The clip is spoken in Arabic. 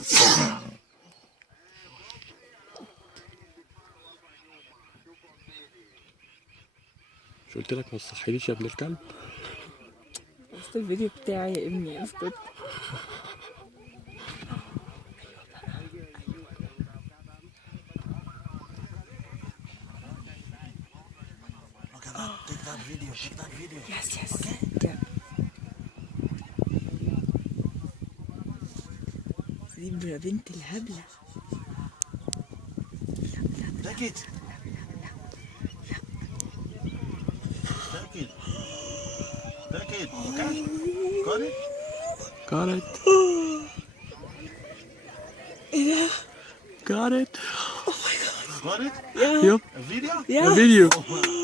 مش قلت لك ما تصحيليش يا ابن الكلب؟ بس الفيديو بتاعي يا ابني، اسكت. Take that video. Take that video. Yes, yes. Okay. Yeah. دي بنت الهبلة. Take it. Take it. Take it. Okay. Got it? Got it. ايه ده؟ Got it. Got it? Yeah. Yep. A video? Yeah. A video. Oh, wow.